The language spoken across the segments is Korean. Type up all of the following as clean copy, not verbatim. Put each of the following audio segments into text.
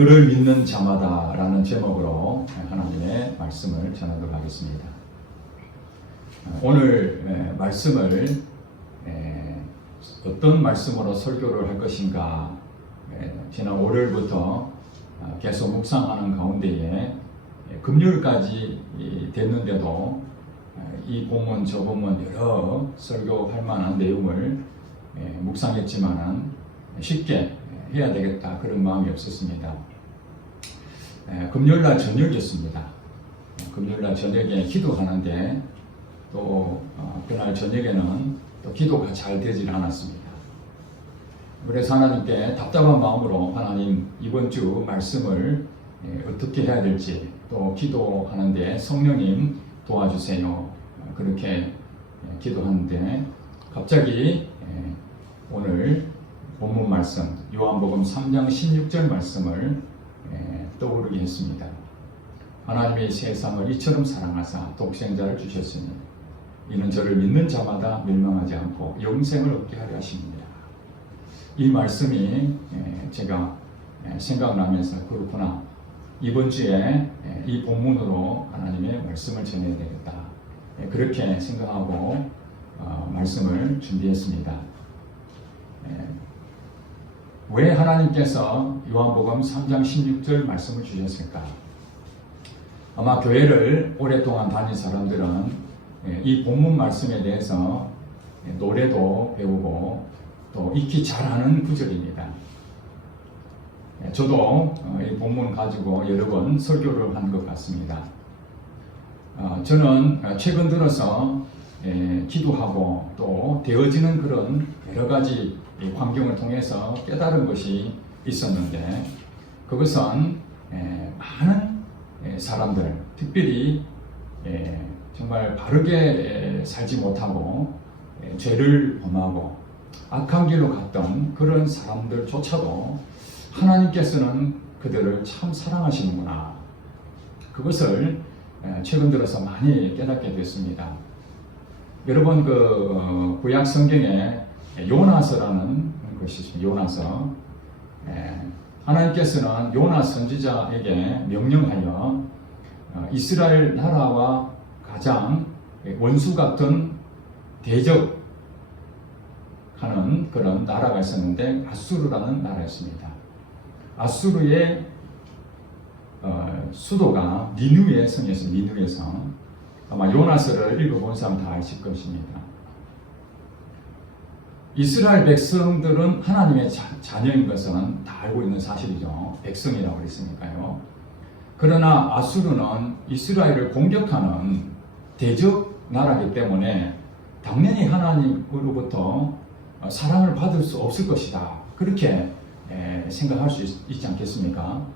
그를 믿는 자마다 라는 제목으로 하나님의 말씀을 전하도록 하겠습니다. 오늘 말씀을 어떤 말씀으로 설교를 할 것인가, 지난 월요일부터 계속 묵상하는 가운데에 금요일까지 됐는데도 이 본문 저 본문 여러 설교할 만한 내용을 묵상했지만은 쉽게 해야 되겠다 그런 마음이 없었습니다. 금요일날 저녁이었습니다. 금요일날 저녁에 기도하는데 또 그날 저녁에는 또 기도가 잘 되질 않았습니다. 그래서 하나님께 답답한 마음으로 하나님 이번 주 말씀을 어떻게 해야 될지 또 기도하는데 성령님 도와주세요. 그렇게 기도하는데 갑자기 오늘 본문 말씀 요한복음 3장 16절 말씀을 떠오르게 했습니다. 하나님이 세상을 이처럼 사랑하사 독생자를 주셨으니 이는 저를 믿는 자마다 멸망하지 않고 영생을 얻게 하려 하십니다. 이 말씀이 제가 생각나면서 그렇구나, 이번 주에 이 본문으로 하나님의 말씀을 전해야 되겠다, 그렇게 생각하고 말씀을 준비했습니다. 왜 하나님께서 요한복음 3장 16절 말씀을 주셨을까? 아마 교회를 오랫동안 다닌 사람들은 이 본문 말씀에 대해서 노래도 배우고 또 익히 잘하는 구절입니다. 저도 이 본문 가지고 여러 번 설교를 한 것 같습니다. 저는 최근 들어서 기도하고 또 되어지는 그런 여러 가지 환경을 통해서 깨달은 것이 있었는데, 그것은 많은 사람들, 특별히 정말 바르게 살지 못하고 죄를 범하고 악한 길로 갔던 그런 사람들조차도 하나님께서는 그들을 참 사랑하시는구나, 그것을 최근 들어서 많이 깨닫게 됐습니다. 여러분, 구약 성경에 요나서라는 것이 있습니다. 요나서. 하나님께서는 요나 선지자에게 명령하여 이스라엘 나라와 가장 원수 같은 대적하는 그런 나라가 있었는데 아수르라는 나라였습니다. 아수르의 수도가 니느웨 성이었습니다. 니느웨 성. 아마 요나서를 읽어본 사람 다 아실 것입니다. 이스라엘 백성들은 하나님의 자녀인 것은 다 알고 있는 사실이죠. 백성이라고 그랬으니까요. 그러나 아수르는 이스라엘을 공격하는 대적 나라이기 때문에 당연히 하나님으로부터 사랑을 받을 수 없을 것이다, 그렇게 생각할 수 있지 않겠습니까?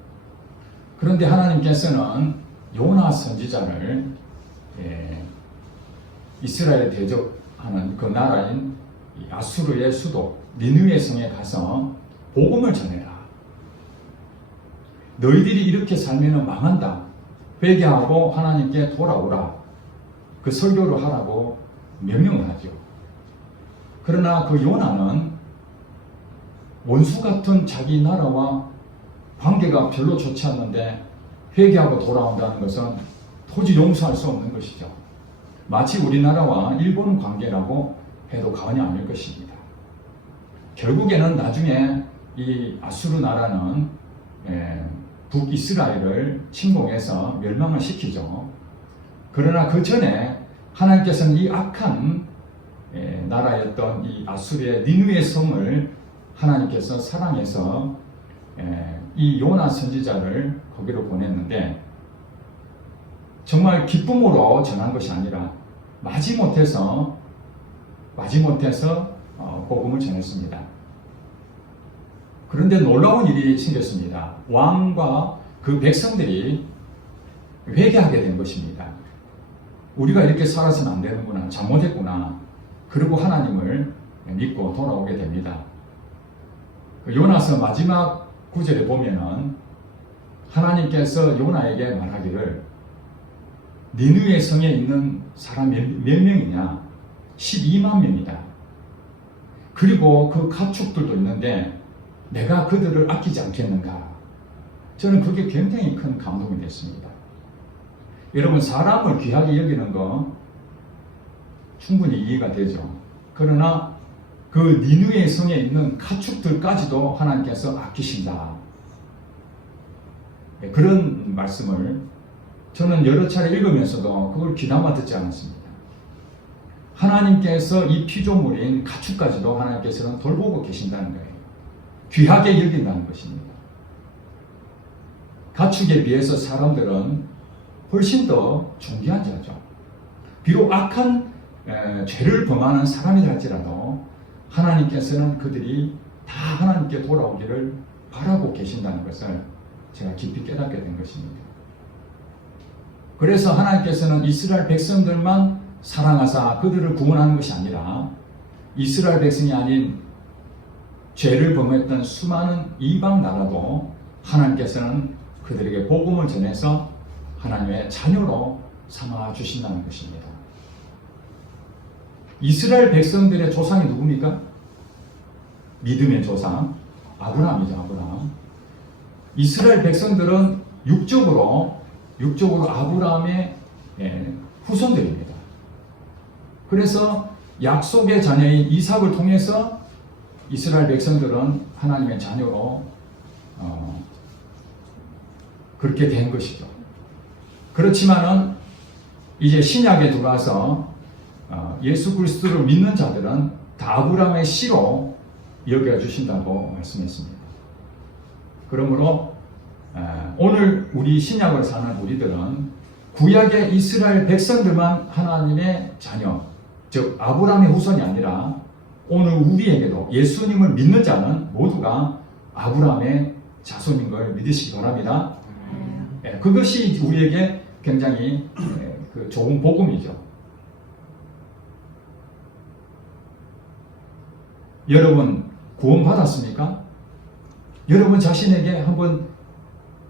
그런데 하나님께서는 요나 선지자를 이스라엘 대적하는 그 나라인 아수르의 수도 니느웨 성에 가서 복음을 전해라. 너희들이 이렇게 살면 망한다. 회개하고 하나님께 돌아오라. 그 설교를 하라고 명령을 하죠. 그러나 그 요나는 원수 같은 자기 나라와 관계가 별로 좋지 않는데 회개하고 돌아온다는 것은 도저히 용서할 수 없는 것이죠. 마치 우리나라와 일본 관계라고 해도 과언이 아닐 것입니다. 결국에는 나중에 이 아수르 나라는 북이스라엘을 침공해서 멸망을 시키죠. 그러나 그 전에 하나님께서는 이 악한 나라였던 이 아수르의 니느웨 성을 하나님께서 사랑해서 이 요나 선지자를 거기로 보냈는데, 정말 기쁨으로 전한 것이 아니라 마지못해서 복음을 전했습니다. 그런데 놀라운 일이 생겼습니다. 왕과 그 백성들이 회개하게 된 것입니다. 우리가 이렇게 살아서는 안 되는구나, 잘못했구나, 그리고 하나님을 믿고 돌아오게 됩니다. 요나서 마지막 구절에 보면은 하나님께서 요나에게 말하기를, 니느웨 성에 있는 사람 몇 명이냐? 12만 명이다. 그리고 그 가축들도 있는데 내가 그들을 아끼지 않겠는가? 저는 그게 굉장히 큰 감동이 됐습니다. 여러분, 사람을 귀하게 여기는 거 충분히 이해가 되죠. 그러나 그 니느웨 성에 있는 가축들까지도 하나님께서 아끼신다. 그런 말씀을 저는 여러 차례 읽으면서도 그걸 귀담아 듣지 않았습니다. 하나님께서 이 피조물인 가축까지도 하나님께서는 돌보고 계신다는 거예요. 귀하게 여긴다는 것입니다. 가축에 비해서 사람들은 훨씬 더 존귀한 자죠. 비록 악한 죄를 범하는 사람이라 할지라도 하나님께서는 그들이 다 하나님께 돌아오기를 바라고 계신다는 것을 제가 깊이 깨닫게 된 것입니다. 그래서 하나님께서는 이스라엘 백성들만 사랑하사 그들을 구원하는 것이 아니라 이스라엘 백성이 아닌 죄를 범했던 수많은 이방 나라도 하나님께서는 그들에게 복음을 전해서 하나님의 자녀로 삼아 주신다는 것입니다. 이스라엘 백성들의 조상이 누굽니까? 믿음의 조상 아브라함이죠. 아브라함. 이스라엘 백성들은 육적으로 아브라함의 후손들입니다. 그래서 약속의 자녀인 이삭을 통해서 이스라엘 백성들은 하나님의 자녀로 그렇게 된 것이죠. 그렇지만은 이제 신약에 들어와서 예수 그리스도를 믿는 자들은 다 아브라함의 씨로 여겨주신다고 말씀했습니다. 그러므로 오늘 우리 신약을 사는 우리들은 구약의 이스라엘 백성들만 하나님의 자녀, 즉 아브라함의 후손이 아니라 오늘 우리에게도 예수님을 믿는 자는 모두가 아브라함의 자손인 걸 믿으시기 바랍니다. 그것이 우리에게 굉장히 좋은 복음이죠. 여러분 구원 받았습니까? 여러분 자신에게 한번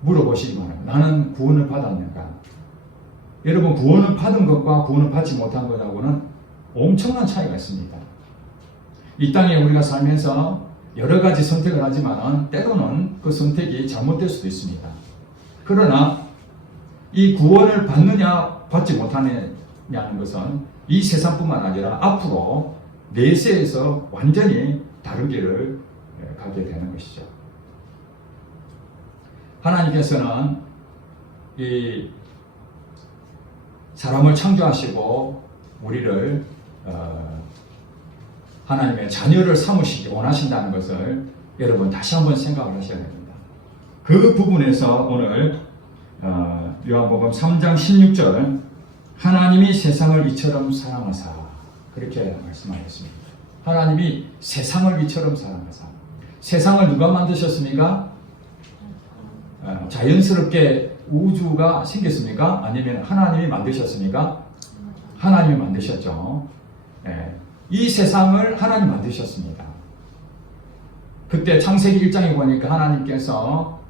물어보시기 바랍니다. 나는 구원을 받았는가? 여러분 구원을 받은 것과 구원을 받지 못한 것하고는 엄청난 차이가 있습니다. 이 땅에 우리가 살면서 여러 가지 선택을 하지만 때로는 그 선택이 잘못될 수도 있습니다. 그러나 이 구원을 받느냐 받지 못하느냐는 것은 이 세상뿐만 아니라 앞으로 내세에서 완전히 다른 길을 가게 되는 것이죠. 하나님께서는 이 사람을 창조하시고 우리를 하나님의 자녀를 삼으시기 원하신다는 것을 여러분 다시 한번 생각을 하셔야 됩니다. 그 부분에서 오늘 요한복음 3장 16절 하나님이 세상을 이처럼 사랑하사 그렇게 말씀하셨습니다. 하나님이 세상을 이처럼 사랑하사 세상을 누가 만드셨습니까? 자연스럽게 우주가 생겼습니까? 아니면 하나님이 만드셨습니까? 하나님이 만드셨죠. 이 세상을 하나님 만드셨습니다. 그때 창세기 1장에 보니까 하나님께서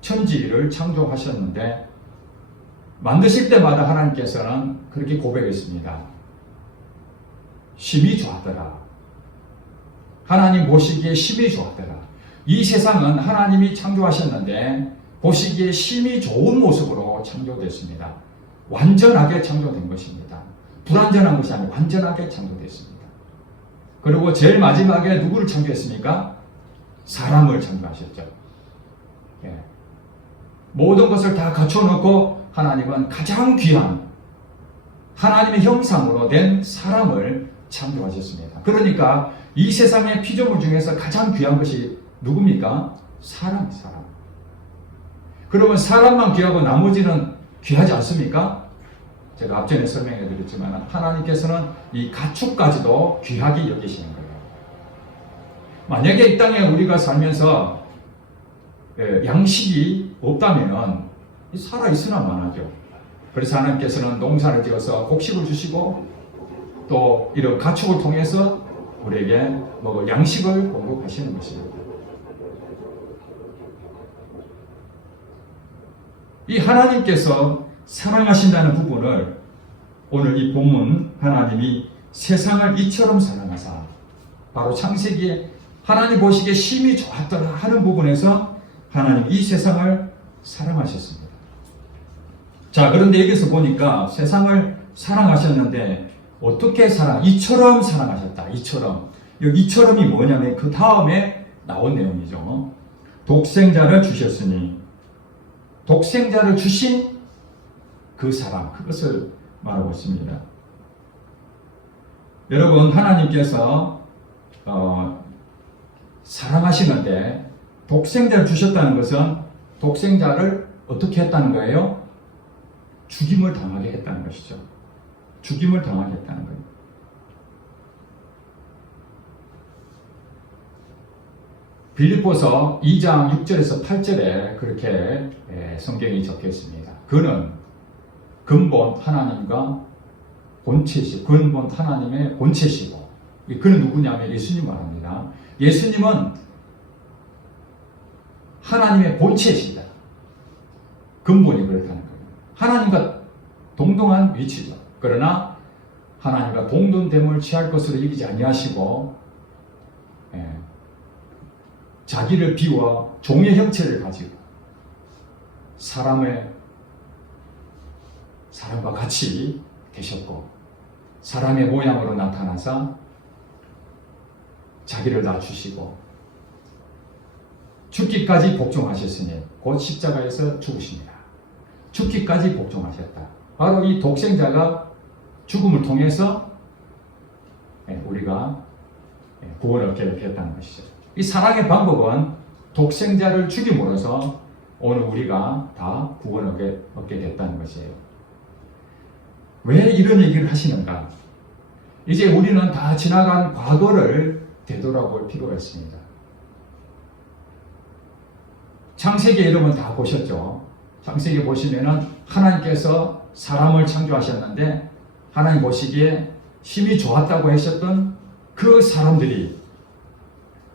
천지를 창조하셨는데 만드실 때마다 하나님께서는 그렇게 고백했습니다. 심히 좋았더라. 하나님 보시기에 심히 좋았더라. 이 세상은 하나님이 창조하셨는데 보시기에 심히 좋은 모습으로 창조됐습니다. 완전하게 창조된 것입니다. 불완전한 것이 아니라 완전하게 창조됐습니다. 그리고 제일 마지막에 누구를 창조했습니까? 사람을 창조하셨죠. 모든 것을 다 갖춰놓고 하나님은 가장 귀한 하나님의 형상으로 된 사람을 창조하셨습니다. 그러니까 이 세상의 피조물 중에서 가장 귀한 것이 누굽니까? 사람. 그러면 사람만 귀하고 나머지는 귀하지 않습니까? 제가 앞전에 설명해 드렸지만 하나님께서는 이 가축까지도 귀하게 여기시는 거예요. 만약에 이 땅에 우리가 살면서 양식이 없다면 살아있으나 마나죠. 그래서 하나님께서는 농사를 지어서 곡식을 주시고 또 이런 가축을 통해서 우리에게 먹을 양식을 공급하시는 것입니다. 이 하나님께서 사랑하신다는 부분을 오늘 이 본문 하나님이 세상을 이처럼 사랑하사 바로 창세기에 하나님 보시기에 심히 좋았더라 하는 부분에서 하나님 이 세상을 사랑하셨습니다. 자, 그런데 여기서 보니까 세상을 사랑하셨는데 어떻게 이처럼 사랑하셨다. 이처럼. 여기 이처럼이 뭐냐면 그 다음에 나온 내용이죠. 독생자를 주셨으니 독생자를 주신 그 사랑, 그것을 말하고 있습니다. 여러분, 하나님께서 사랑하시는데 독생자를 주셨다는 것은 독생자를 어떻게 했다는 거예요? 죽임을 당하게 했다는 것이죠. 죽임을 당하게 했다는 거예요. 빌립보서 2장 6절에서 8절에 그렇게 성경이 적혀 있습니다. 그는 근본 하나님과 본체시고, 근본 하나님의 본체시고, 그는 누구냐면 예수님 말합니다. 예수님은 하나님의 본체시다. 근본이 그렇다는 거예요. 하나님과 동등한 위치죠. 그러나 하나님과 동등됨을 취할 것으로 여기지 아니하시고 자기를 비워 종의 형체를 가지고 사람과 같이 되셨고 사람의 모양으로 나타나서 자기를 낮추시고 죽기까지 복종하셨으니 곧 십자가에서 죽으십니다. 죽기까지 복종하셨다. 바로 이 독생자가 죽음을 통해서 우리가 구원을 얻게 됐다는 것이죠. 이 사랑의 방법은 독생자를 죽임으로써 오늘 우리가 다 구원을 얻게 됐다는 것이에요. 왜 이런 얘기를 하시는가? 이제 우리는 다 지나간 과거를 되돌아볼 필요가 있습니다. 창세기 여러분 다 보셨죠? 창세기 보시면은 하나님께서 사람을 창조하셨는데 하나님 보시기에 힘이 좋았다고 하셨던 그 사람들이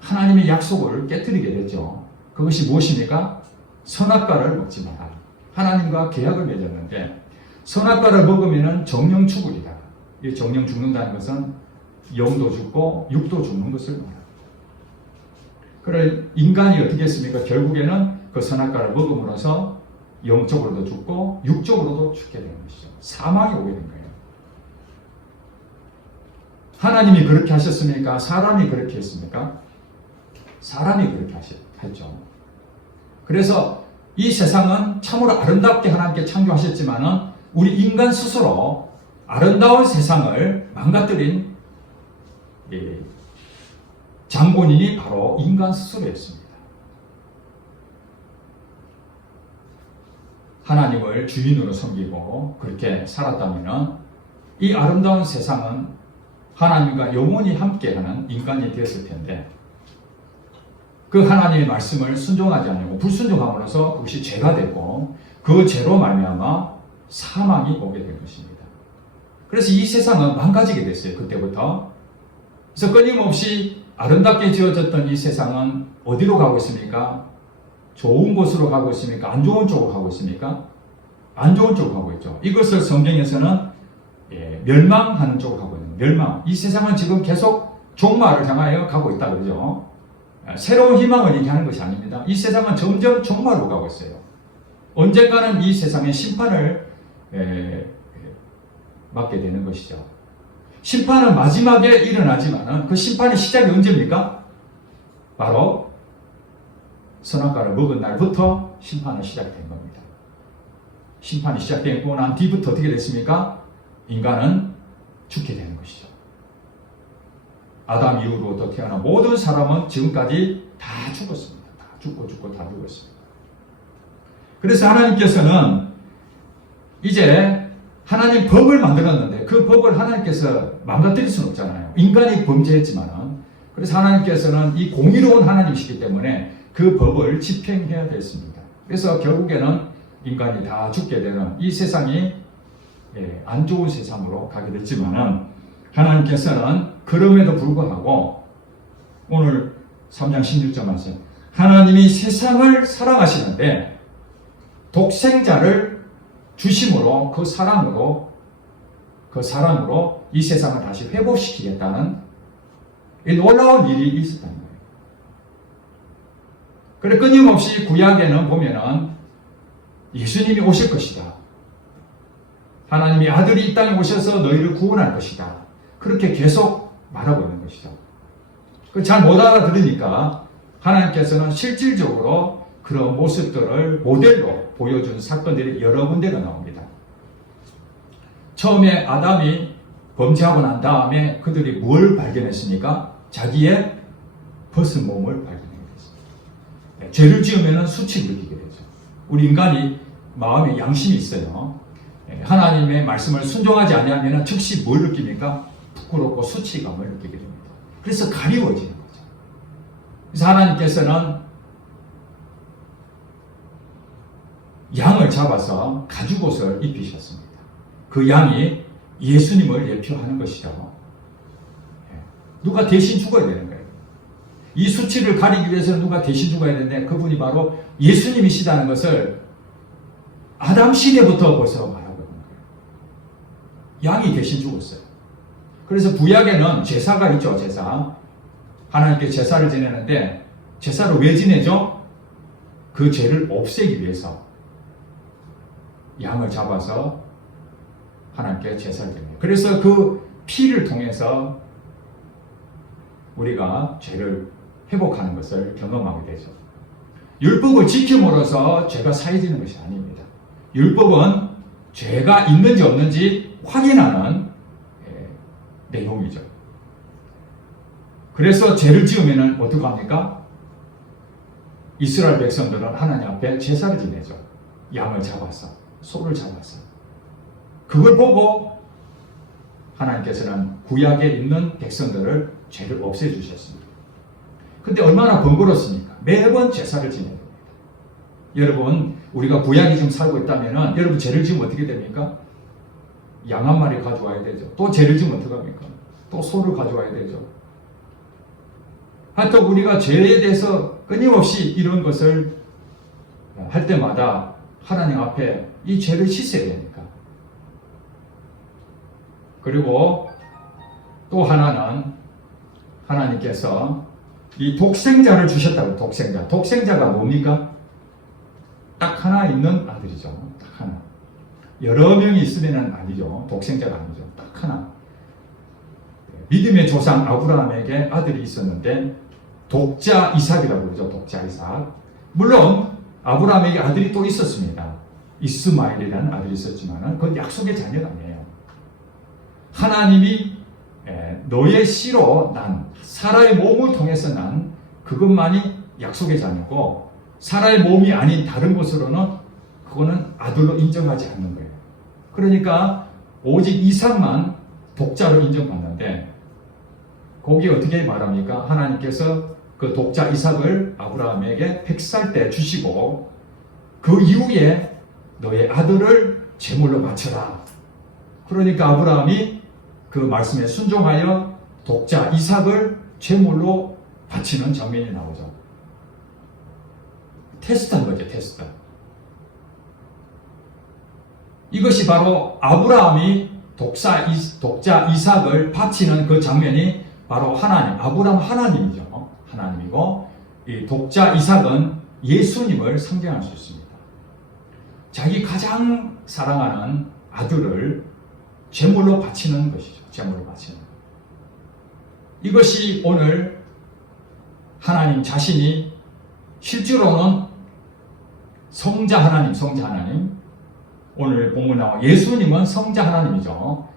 하나님의 약속을 깨뜨리게 됐죠. 그것이 무엇입니까? 선악과를 먹지 마라. 하나님과 계약을 맺었는데 선악과를 먹으면 정령 죽으리라. 이 정령 죽는다는 것은 영도 죽고 육도 죽는 것을 말합니다. 그래 인간이 어떻게 했습니까? 결국에는 그 선악과를 먹음으로써 영적으로도 죽고 육적으로도 죽게 되는 것이죠. 사망이 오게 된 거예요. 하나님이 그렇게 하셨습니까? 사람이 그렇게 했습니까? 사람이 그렇게 했죠. 그래서 이 세상은 참으로 아름답게 하나님께 창조하셨지만은 우리 인간 스스로 아름다운 세상을 망가뜨린 장본인이 바로 인간 스스로였습니다. 하나님을 주인으로 섬기고 그렇게 살았다면 이 아름다운 세상은 하나님과 영원히 함께하는 인간이 되었을 텐데 그 하나님의 말씀을 순종하지 않고 불순종함으로써 그것이 죄가 되고 그 죄로 말미암아 사망이 오게 된 것입니다. 그래서 이 세상은 망가지게 됐어요. 그때부터. 그래서 끊임없이 아름답게 지어졌던 이 세상은 어디로 가고 있습니까? 좋은 곳으로 가고 있습니까? 안 좋은 쪽으로 가고 있습니까? 안 좋은 쪽으로 가고 있죠. 이것을 성경에서는 멸망하는 쪽으로 가고 있는 거예요. 멸망. 이 세상은 지금 계속 종말을 향하여 가고 있다 그러죠. 새로운 희망을 얘기하는 것이 아닙니다. 이 세상은 점점 종말로 가고 있어요. 언젠가는 이 세상의 심판을 맞게 되는 것이죠. 심판은 마지막에 일어나지만 그 심판의 시작이 언제입니까? 바로 선악과를 먹은 날부터 심판은 시작된 겁니다. 심판이 시작되고 난 뒤부터 어떻게 됐습니까? 인간은 죽게 되는 것이죠. 아담 이후로부터 태어난 모든 사람은 지금까지 다 죽었습니다. 다 죽고 다 죽었습니다. 그래서 하나님께서는 이제 하나님 법을 만들었는데 그 법을 하나님께서 망가뜨릴 수는 없잖아요. 인간이 범죄했지만은. 그래서 하나님께서는 이 공의로운 하나님이시기 때문에 그 법을 집행해야 됐습니다. 그래서 결국에는 인간이 다 죽게 되는 이 세상이 안 좋은 세상으로 가게 됐지만은 하나님께서는 그럼에도 불구하고 오늘 3장 16절 말씀 하나님이 세상을 사랑하시는데 독생자를 주심으로 그 사랑으로 이 세상을 다시 회복시키겠다는 이 놀라운 일이 있었다는 거예요. 그래 끊임없이 구약에는 보면은 예수님이 오실 것이다. 하나님이 아들이 이 땅에 오셔서 너희를 구원할 것이다. 그렇게 계속 말하고 있는 것이죠. 잘 못 알아들으니까 하나님께서는 실질적으로 그런 모습들을 모델로 보여준 사건들이 여러 군데가 나옵니다. 처음에 아담이 범죄하고 난 다음에 그들이 뭘 발견했습니까? 자기의 벗은 몸을 발견했습니다. 죄를 지으면 수치를 느끼게 되죠. 우리 인간이 마음에 양심이 있어요. 하나님의 말씀을 순종하지 않으면 즉시 뭘 느낍니까? 부끄럽고 수치감을 느끼게 됩니다. 그래서 가리워지는 거죠. 그래서 하나님께서는 양을 잡아서 가죽옷을 입히셨습니다. 그 양이 예수님을 예표하는 것이죠. 누가 대신 죽어야 되는 거예요. 이 수치를 가리기 위해서 누가 대신 죽어야 되는데 그분이 바로 예수님이시다는 것을 아담 시대부터 벌써 말하고 있는 거예요. 양이 대신 죽었어요. 그래서 구약에는 제사가 있죠. 제사. 하나님께 제사를 지내는데 제사를 왜 지내죠? 그 죄를 없애기 위해서 양을 잡아서 하나님께 제사를 드립니다. 그래서 그 피를 통해서 우리가 죄를 회복하는 것을 경험하게 되죠. 율법을 지킴으로써 죄가 사해지는 것이 아닙니다. 율법은 죄가 있는지 없는지 확인하는 내용이죠. 그래서 죄를 지으면 어떻게 합니까? 이스라엘 백성들은 하나님 앞에 제사를 지내죠. 양을 잡아서, 소를 잡아서. 그걸 보고 하나님께서는 구약에 있는 백성들을 죄를 없애주셨습니다. 근데 얼마나 번거롭습니까? 매번 제사를 지내야 됩니다. 여러분, 우리가 구약이 좀 살고 있다면 여러분 죄를 지으면 어떻게 됩니까? 양 한 마리 가져와야 되죠. 또 죄를 지으면 어떻게 합니까? 또 소를 가져와야 되죠. 하여튼 우리가 죄에 대해서 끊임없이 이런 것을 할 때마다 하나님 앞에 이 죄를 씻어야 되니까. 그리고 또 하나는 하나님께서 이 독생자를 주셨다고. 독생자. 독생자가 뭡니까? 딱 하나 있는 아들이죠. 딱 하나. 여러 명이 있으면 아니죠. 독생자가 아니죠. 딱 하나. 믿음의 조상 아브라함에게 아들이 있었는데 독자 이삭이라고 그러죠. 독자 이삭. 물론 아브라함에게 아들이 또 있었습니다. 이스마엘이라는 아들이 있었지만 그건 약속의 자녀가 아니에요. 하나님이 너의 씨로 난 사라의 몸을 통해서 난 그것만이 약속의 자녀고 사라의 몸이 아닌 다른 것으로는 그거는 아들로 인정하지 않는 거예요. 그러니까 오직 이삭만 독자로 인정받는데 거기 어떻게 말합니까? 하나님께서 그 독자 이삭을 아브라함에게 100살 때 주시고 그 이후에 너의 아들을 제물로 바쳐라. 그러니까 아브라함이 그 말씀에 순종하여 독자 이삭을 제물로 바치는 장면이 나오죠. 테스트한 거죠. 테스트. 이것이 바로 아브라함이 독자 이삭을 바치는 그 장면이 바로 하나님, 아브라함 하나님이죠. 하나님이고 이 독자 이삭은 예수님을 상징할 수 있습니다. 자기 가장 사랑하는 아들을 제물로 바치는 것이죠. 제물로 바치는. 이것이 오늘 하나님 자신이 실제로는 성자 하나님. 오늘 본문 나와 예수님은 성자 하나님이죠.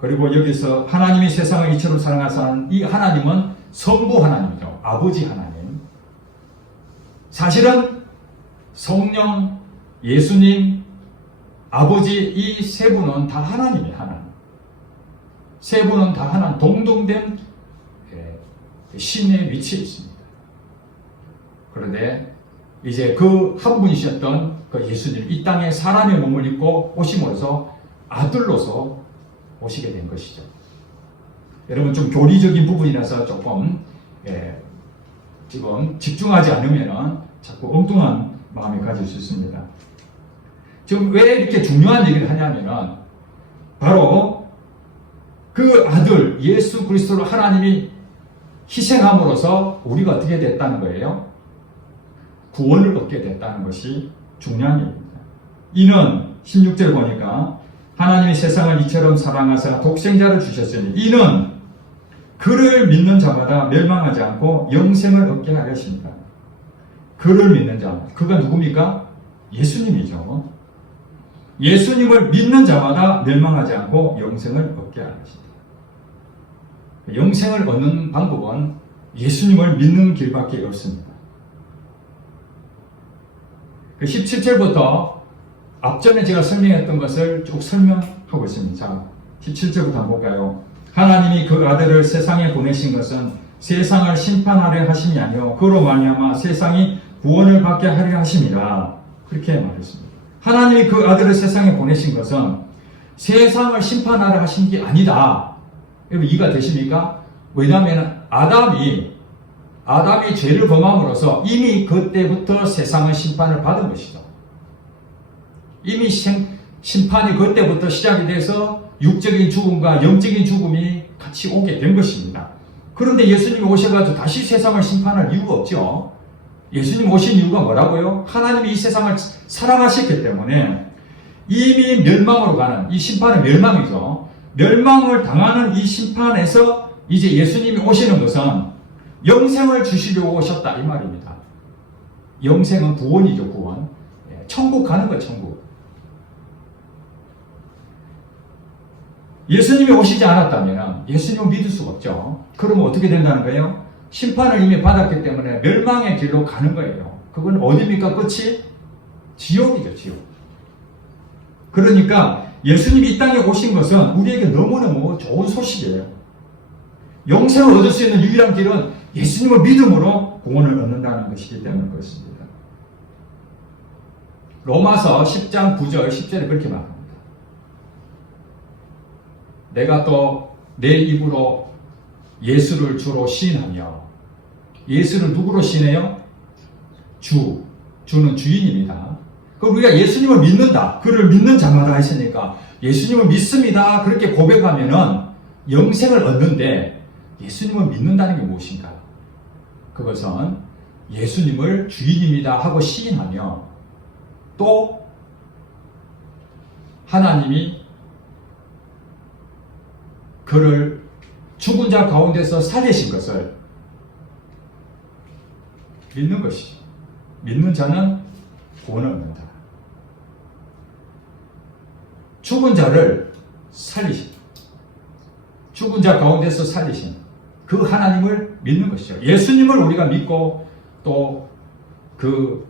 그리고 여기서 하나님이 세상을 이처럼 사랑하사는 이 하나님은 성부 하나님이죠. 아버지 하나님. 사실은 성령, 예수님, 아버지 이 세 분은 다 하나님이에요. 하나님. 세 분은 다 하나님 동등된 신의 위치에 있습니다. 그런데 이제 그 한 분이셨던 그 예수님 이 땅에 사람의 몸을 입고 오심으로써 아들로서 오시게 된 것이죠. 여러분 좀 교리적인 부분이라서 조금 지금 집중하지 않으면 자꾸 엉뚱한 마음을 가질 수 있습니다. 지금 왜 이렇게 중요한 얘기를 하냐면은 바로 그 아들 예수 그리스도를 하나님이 희생함으로써 우리가 어떻게 됐다는 거예요? 구원을 얻게 됐다는 것이 중요한 얘기입니다. 이는 16절 보니까 하나님이 세상을 이처럼 사랑하사 독생자를 주셨으니 이는 그를 믿는 자마다 멸망하지 않고 영생을 얻게 하였습니다. 그를 믿는 자, 그가 누굽니까? 예수님이죠. 예수님을 믿는 자마다 멸망하지 않고 영생을 얻게 하십니다. 영생을 얻는 방법은 예수님을 믿는 길밖에 없습니다. 17절부터 앞전에 제가 설명했던 것을 쭉 설명하고 있습니다. 자, 17절부터 한번 볼까요? 하나님이 그 아들을 세상에 보내신 것은 세상을 심판하려 하심이 아니요 그로 말미암아 세상이 구원을 받게 하려 하심이라. 그렇게 말했습니다. 하나님이 그 아들을 세상에 보내신 것은 세상을 심판하려 하신 게 아니다. 여러분 이해가 되십니까? 왜냐하면 아담이 죄를 범함으로써 이미 그때부터 세상의 심판을 받은 것이죠. 이미 심판이 그때부터 시작이 돼서 육적인 죽음과 영적인 죽음이 같이 오게 된 것입니다. 그런데 예수님이 오셔가지고 다시 세상을 심판할 이유가 없죠. 예수님 오신 이유가 뭐라고요? 하나님이 이 세상을 사랑하셨기 때문에 이미 멸망으로 가는 이 심판은 멸망이죠. 멸망을 당하는 이 심판에서 이제 예수님이 오시는 것은 영생을 주시려고 오셨다 이 말입니다. 영생은 구원이죠. 구원. 천국 가는 거 천국. 예수님이 오시지 않았다면 예수님을 믿을 수가 없죠. 그러면 어떻게 된다는 거예요? 심판을 이미 받았기 때문에 멸망의 길로 가는 거예요. 그건 어디입니까? 끝이? 지옥이죠. 지옥. 그러니까 예수님이 이 땅에 오신 것은 우리에게 너무너무 좋은 소식이에요. 영생을 얻을 수 있는 유일한 길은 예수님을 믿음으로 구원을 얻는다는 것이기 때문에 그렇습니다. 로마서 10장 9절 10절에 그렇게 말합니다. 내가 또 내 입으로 예수를 주로 시인하며, 예수를 누구로 시인해요? 주는 주인입니다. 그럼 우리가 예수님을 믿는다. 그를 믿는 자마다 했으니까 예수님을 믿습니다. 그렇게 고백하면은 영생을 얻는데 예수님을 믿는다는 게 무엇인가? 그것은 예수님을 주인입니다 하고 시인하며 또 하나님이 그를 죽은 자 가운데서 살리신 것을 믿는 것이죠. 믿는 자는 구원을 얻는다. 죽은 자를 살리신, 죽은 자 가운데서 살리신 그 하나님을 믿는 것이죠. 예수님을 우리가 믿고 또 그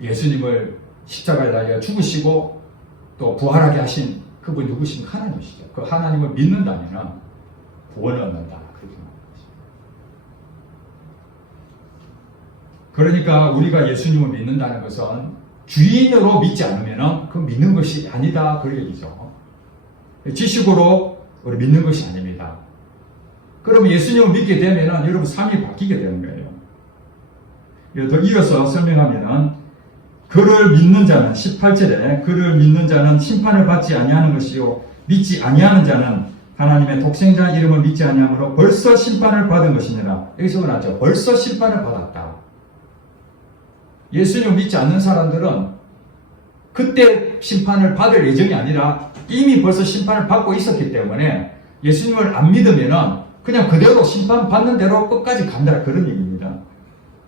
예수님을 십자가에 달려 죽으시고 또 부활하게 하신 그분 누구신가? 하나님이시죠. 그 하나님을 믿는다면 구원을 얻는다. 그렇게 말합니다. 그러니까 우리가 예수님을 믿는다는 것은 주인으로 믿지 않으면 그 믿는 것이 아니다. 그 얘기죠. 지식으로 우리 믿는 것이 아닙니다. 그러면 예수님을 믿게 되면 여러분 삶이 바뀌게 되는 거예요. 더 이어서 설명하면 그를 믿는 자는 18절에 그를 믿는 자는 심판을 받지 아니하는 것이요 믿지 아니하는 자는 하나님의 독생자 이름을 믿지 아니하므로 벌써 심판을 받은 것이니라. 여기서 그러죠. 벌써 심판을 받았다. 예수님을 믿지 않는 사람들은 그때 심판을 받을 예정이 아니라 이미 벌써 심판을 받고 있었기 때문에 예수님을 안 믿으면 그냥 그대로 심판받는 대로 끝까지 간다. 그런 얘기입니다.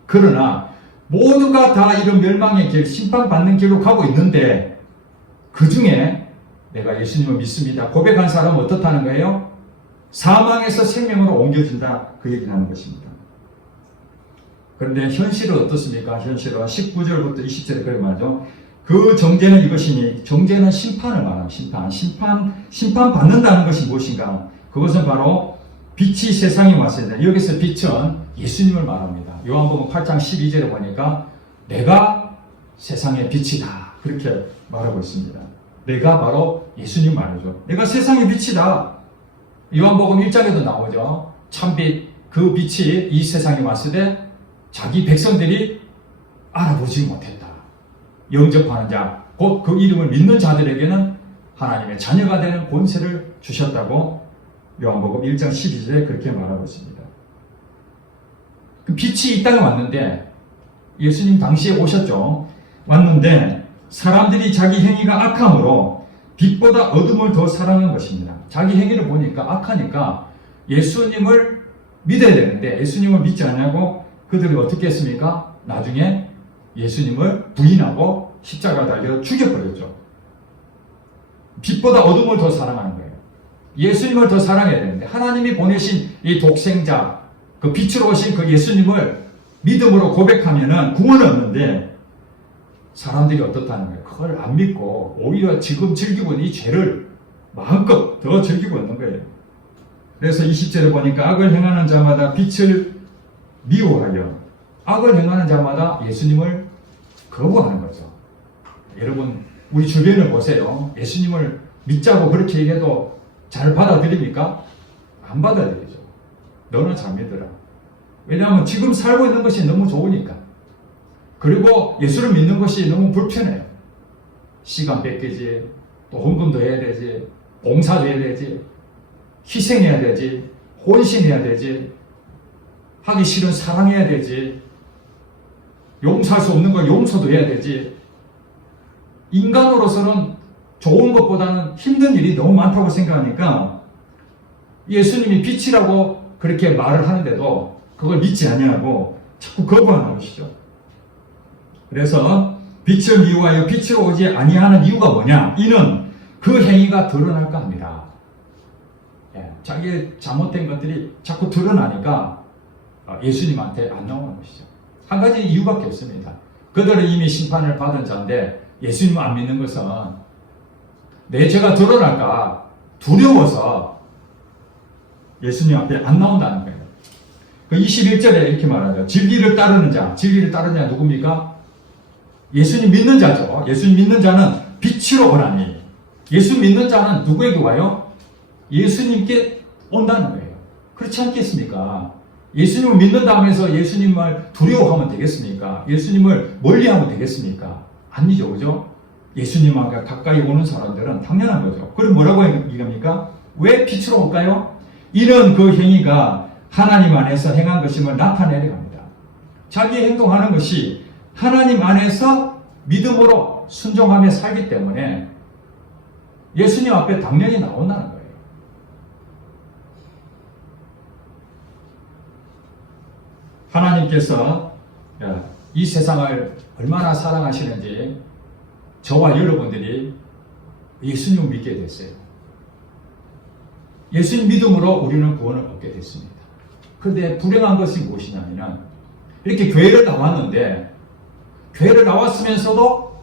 그러나 모두가 다 이런 멸망의 길, 심판받는 길로 가고 있는데 그 중에 내가 예수님을 믿습니다. 고백한 사람은 어떻다는 거예요? 사망에서 생명으로 옮겨진다. 그 얘기를 하는 것입니다. 그런데 현실은 어떻습니까? 현실은 19절부터 20절에 그렇게 말하죠. 그 정죄는 이것이니, 정죄는 심판을 말합니다. 심판 받는다는 것이 무엇인가? 그것은 바로 빛이 세상에 왔습니다. 여기서 빛은 예수님을 말합니다. 요한복음 8장 12절에 보니까 내가 세상의 빛이다. 그렇게 말하고 있습니다. 내가 바로 예수님 말이죠. 내가 세상의 빛이다. 요한복음 1장에도 나오죠. 참빛, 그 빛이 이 세상에 왔을 때 자기 백성들이 알아보지 못했다. 영접하는 자, 곧 그 이름을 믿는 자들에게는 하나님의 자녀가 되는 권세를 주셨다고 요한복음 1장 12절에 그렇게 말하고 있습니다. 그 빛이 이 땅에 왔는데 예수님 당시에 오셨죠. 왔는데 사람들이 자기 행위가 악함으로 빛보다 어둠을 더 사랑한 것입니다. 자기 행위를 보니까 악하니까 예수님을 믿어야 되는데 예수님을 믿지 않냐고 그들이 어떻게 했습니까? 나중에 예수님을 부인하고 십자가 달려 죽여버렸죠. 빛보다 어둠을 더 사랑하는 거예요. 예수님을 더 사랑해야 되는데 하나님이 보내신 이 독생자, 그 빛으로 오신 그 예수님을 믿음으로 고백하면은 구원을 얻는데 사람들이 어떻다는 거예요? 그걸 안 믿고 오히려 지금 즐기고 있는 이 죄를 마음껏 더 즐기고 있는 거예요. 그래서 20절에 보니까 악을 행하는 자마다 빛을 미워하여 악을 행하는 자마다 예수님을 거부하는 거죠. 여러분 우리 주변을 보세요. 예수님을 믿자고 그렇게 얘기해도 잘 받아들입니까? 안 받아들이죠. 너는 잘 믿어라. 왜냐하면 지금 살고 있는 것이 너무 좋으니까. 그리고 예수를 믿는 것이 너무 불편해요. 시간 뺏기지, 또 헌금도 해야 되지, 봉사도 해야 되지, 희생해야 되지, 헌신해야 되지, 하기 싫은 사랑해야 되지, 용서할 수 없는 거 용서도 해야 되지. 인간으로서는 좋은 것보다는 힘든 일이 너무 많다고 생각하니까 예수님이 빛이라고 그렇게 말을 하는데도 그걸 믿지 않냐고 자꾸 거부하는 것이죠. 그래서 빛을 미워하여 빛으로 오지 아니하는 이유가 뭐냐? 이는 그 행위가 드러날까 합니다. 자기의 잘못된 것들이 자꾸 드러나니까 예수님한테 안 나오는 것이죠. 한 가지 이유밖에 없습니다. 그들은 이미 심판을 받은 자인데 예수님을 안 믿는 것은 내 죄가 드러날까 두려워서 예수님 앞에 안 나온다는 거예요. 그 21절에 이렇게 말하죠. 진리를 따르는 자, 진리를 따르는 자 누굽니까? 예수님 믿는 자죠. 예수님 믿는 자는 빛으로 오라니. 예수 믿는 자는 누구에게 와요? 예수님께 온다는 거예요. 그렇지 않겠습니까? 예수님을 믿는다 하면서 예수님을 두려워하면 되겠습니까? 예수님을 멀리하면 되겠습니까? 아니죠, 그죠? 예수님과 가까이 오는 사람들은 당연한 거죠. 그럼 뭐라고 얘기합니까? 왜 빛으로 올까요? 이런 그 행위가 하나님 안에서 행한 것임을 나타내려 합니다. 자기 행동하는 것이 하나님 안에서 믿음으로 순종하며 살기 때문에 예수님 앞에 당연히 나온다는 거예요. 하나님께서 이 세상을 얼마나 사랑하시는지 저와 여러분들이 예수님을 믿게 됐어요. 예수님 믿음으로 우리는 구원을 얻게 됐습니다. 그런데 불행한 것이 무엇이냐면 이렇게 교회를 나왔는데 교회를 나왔으면서도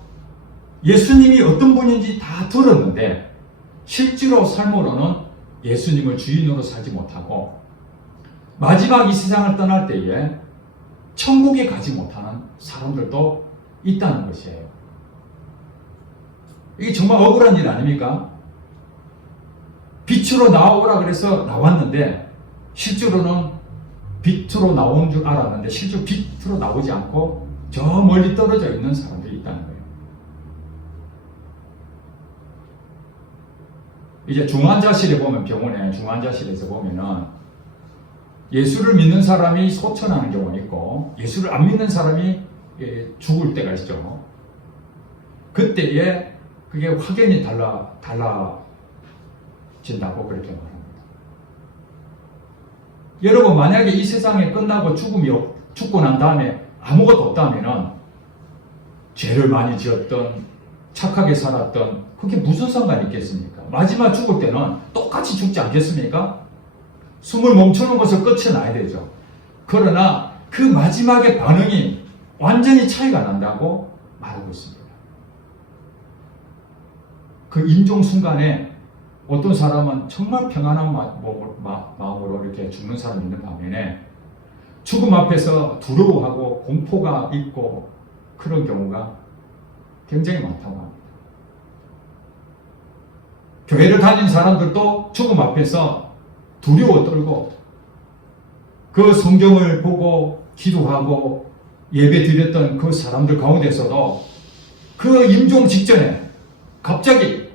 예수님이 어떤 분인지 다 들었는데 실제로 삶으로는 예수님을 주인으로 살지 못하고 마지막 이 세상을 떠날 때에 천국에 가지 못하는 사람들도 있다는 것이에요. 이게 정말 억울한 일 아닙니까? 빛으로 나오라 그래서 나왔는데 실제로는 빛으로 나온 줄 알았는데 실제로 빛으로 나오지 않고 저 멀리 떨어져 있는 사람들이 있다는 거예요. 이제 중환자실에 보면 병원에 중환자실에서 보면은 예수를 믿는 사람이 소천하는 경우가 있고 예수를 안 믿는 사람이 죽을 때가 있죠. 그때에 그게 확연히 달라진다고 그렇게 말합니다. 여러분 만약에 이 세상에 끝나고 죽고 난 다음에 아무것도 없다면은 죄를 많이 지었던 착하게 살았던 그게 무슨 상관이 있겠습니까? 마지막 죽을 때는 똑같이 죽지 않겠습니까? 숨을 멈추는 것을 끝이 나야 되죠. 그러나 그 마지막의 반응이 완전히 차이가 난다고 말하고 있습니다. 그 임종 순간에 어떤 사람은 정말 평안한 마음으로 이렇게 죽는 사람이 있는 반면에 죽음 앞에서 두려워하고 공포가 있고 그런 경우가 굉장히 많다고 합니다. 교회를 다닌 사람들도 죽음 앞에서 두려워 떨고 그 성경을 보고 기도하고 예배 드렸던 그 사람들 가운데서도 그 임종 직전에 갑자기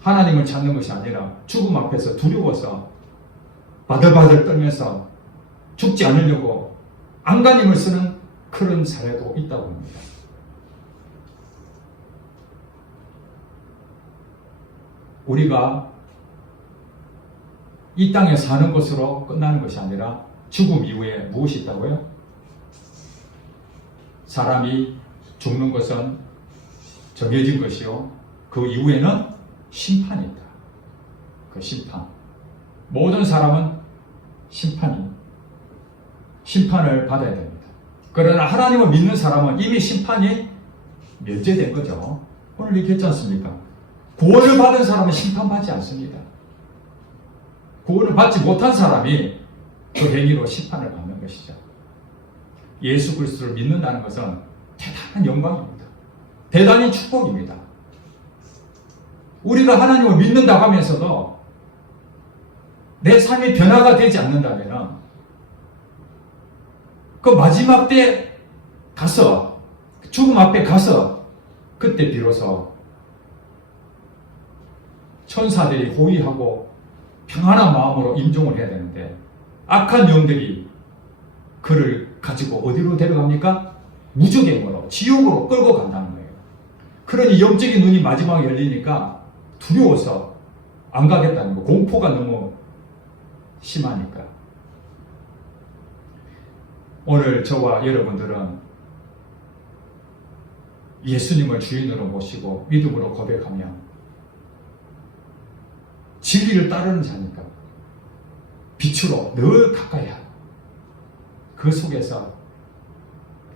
하나님을 찾는 것이 아니라 죽음 앞에서 두려워서 바들바들 떨면서 죽지 않으려고 안간힘을 쓰는 그런 사례도 있다고 합니다. 우리가 이 땅에 사는 것으로 끝나는 것이 아니라 죽음 이후에 무엇이 있다고요? 사람이 죽는 것은 정해진 것이요, 그 이후에는 심판이 있다. 그 심판. 모든 사람은 심판을 받아야 됩니다. 그러나 하나님을 믿는 사람은 이미 심판이 면제된 거죠. 오늘 얘기했지 않습니까? 구원을 받은 사람은 심판받지 않습니다. 구원을 받지 못한 사람이 그 행위로 심판을 받는 것이죠. 예수 그리스도를 믿는다는 것은 대단한 영광입니다. 대단히 축복입니다. 우리가 하나님을 믿는다고 하면서도 내 삶이 변화가 되지 않는다면 그 마지막 때 가서, 죽음 앞에 가서 그때 비로소 천사들이 호위하고 평안한 마음으로 임종을 해야 되는데 악한 영들이 그를 가지고 어디로 데려갑니까? 무저갱으로, 지옥으로 끌고 간다는 거예요. 그러니 영적인 눈이 마지막에 열리니까 두려워서 안 가겠다는 거, 공포가 너무 심하니까. 오늘 저와 여러분들은 예수님을 주인으로 모시고 믿음으로 고백하며 진리를 따르는 자니까 빛으로 늘 가까이 하고 그 속에서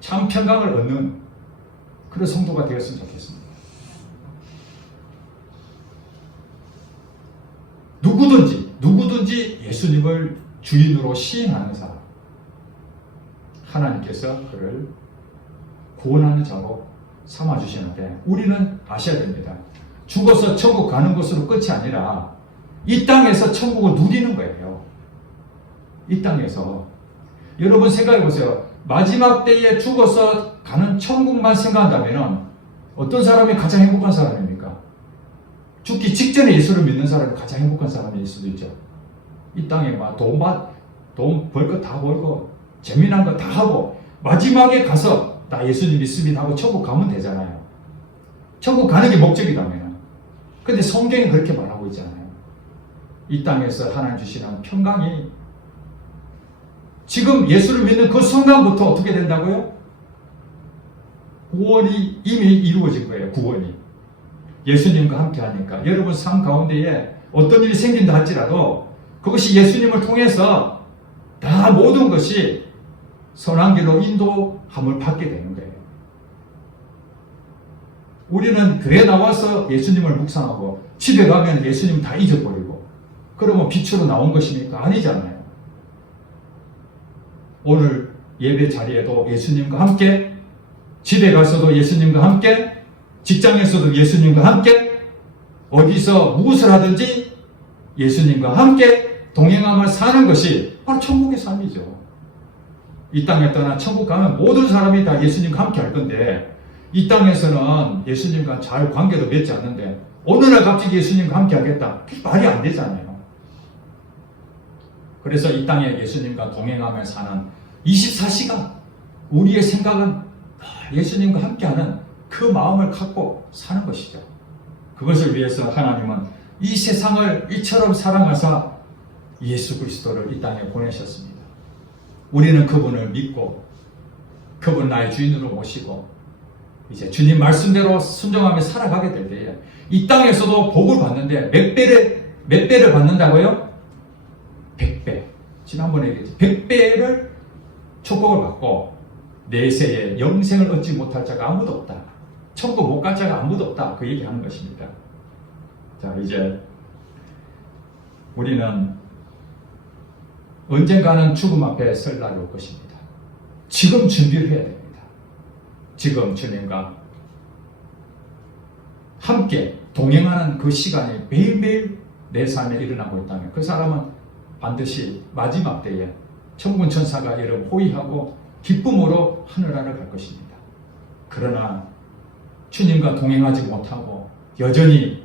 참 평강을 얻는 그런 성도가 되었으면 좋겠습니다. 누구든지 예수님을 주인으로 시인하는 사람, 하나님께서 그를 구원하는 자로 삼아주시는데 우리는 아셔야 됩니다. 죽어서 천국 가는 것으로 끝이 아니라 이 땅에서 천국을 누리는 거예요. 이 땅에서. 여러분 생각해 보세요. 마지막 때에 죽어서 가는 천국만 생각한다면 어떤 사람이 가장 행복한 사람입니까? 죽기 직전에 예수를 믿는 사람이 가장 행복한 사람일 수도 있죠. 이 땅에 막 돈 벌 거 다 벌고 재미난 거 다 하고 마지막에 가서 나 예수님 믿습니다 하고 천국 가면 되잖아요. 천국 가는 게 목적이라면. 근데 성경이 그렇게 말하고 있잖아요. 이 땅에서 하나님 주시는 평강이 지금 예수를 믿는 그 순간부터 어떻게 된다고요? 구원이 이미 이루어진 거예요. 구원이. 예수님과 함께 하니까 여러분 삶 가운데에 어떤 일이 생긴다 할지라도 그것이 예수님을 통해서 다 모든 것이 선한 길로 인도함을 받게 되는 거예요. 우리는 교회 나와서 예수님을 묵상하고 집에 가면 예수님 다 잊어버리고 그러면 빛으로 나온 것입니까? 아니잖아요. 오늘 예배 자리에도 예수님과 함께, 집에 가서도 예수님과 함께, 직장에서도 예수님과 함께, 어디서 무엇을 하든지 예수님과 함께 동행하며 사는 것이 바로 천국의 삶이죠. 이 땅에 떠나 천국 가면 모든 사람이 다 예수님과 함께 할 건데 이 땅에서는 예수님과 잘 관계도 맺지 않는데 어느 날 갑자기 예수님과 함께 하겠다. 그게 말이 안 되잖아요. 그래서 이 땅에 예수님과 동행하며 사는 24시간 우리의 생각은 예수님과 함께하는 그 마음을 갖고 사는 것이죠. 그것을 위해서 하나님은 이 세상을 이처럼 사랑하사 예수 그리스도를 이 땅에 보내셨습니다. 우리는 그분을 믿고 그분 나의 주인으로 모시고 이제 주님 말씀대로 순종하며 살아가게 될 때에 이 땅에서도 복을 받는데 몇 배를 받는다고요? 100배. 지난번에 얘기했지. 100배를 축복을 받고 내세에 영생을 얻지 못할 자가 아무도 없다. 천국 못 갈 자가 아무도 없다. 그 얘기하는 것입니다. 자, 이제 우리는 언젠가는 죽음 앞에 설 날이 올 것입니다. 지금 준비를 해야 됩니다. 지금 주님과 함께 동행하는 그 시간이 매일매일 내 삶에 일어나고 있다면 그 사람은 반드시 마지막 때에 천군 천사가 여러분 호위하고 기쁨으로 하늘나라를 갈 것입니다. 그러나 주님과 동행하지 못하고 여전히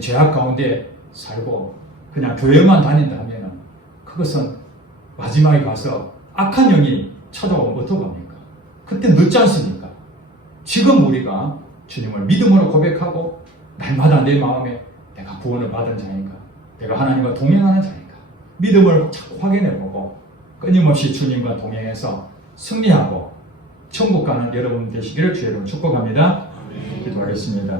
죄악 가운데 살고 그냥 교회만 다닌다 하면 그것은 마지막에 가서 악한 영이 찾아오면 어떡합니까? 그때 늦지 않습니까? 지금 우리가 주님을 믿음으로 고백하고 날마다 내 마음에 내가 구원을 받은 자인가, 내가 하나님과 동행하는 자인가, 믿음을 자꾸 확인해보고 끊임없이 주님과 동행해서 승리하고 천국 가는 여러분 되시기를 주의 이름으로 축복합니다. 기도하겠습니다.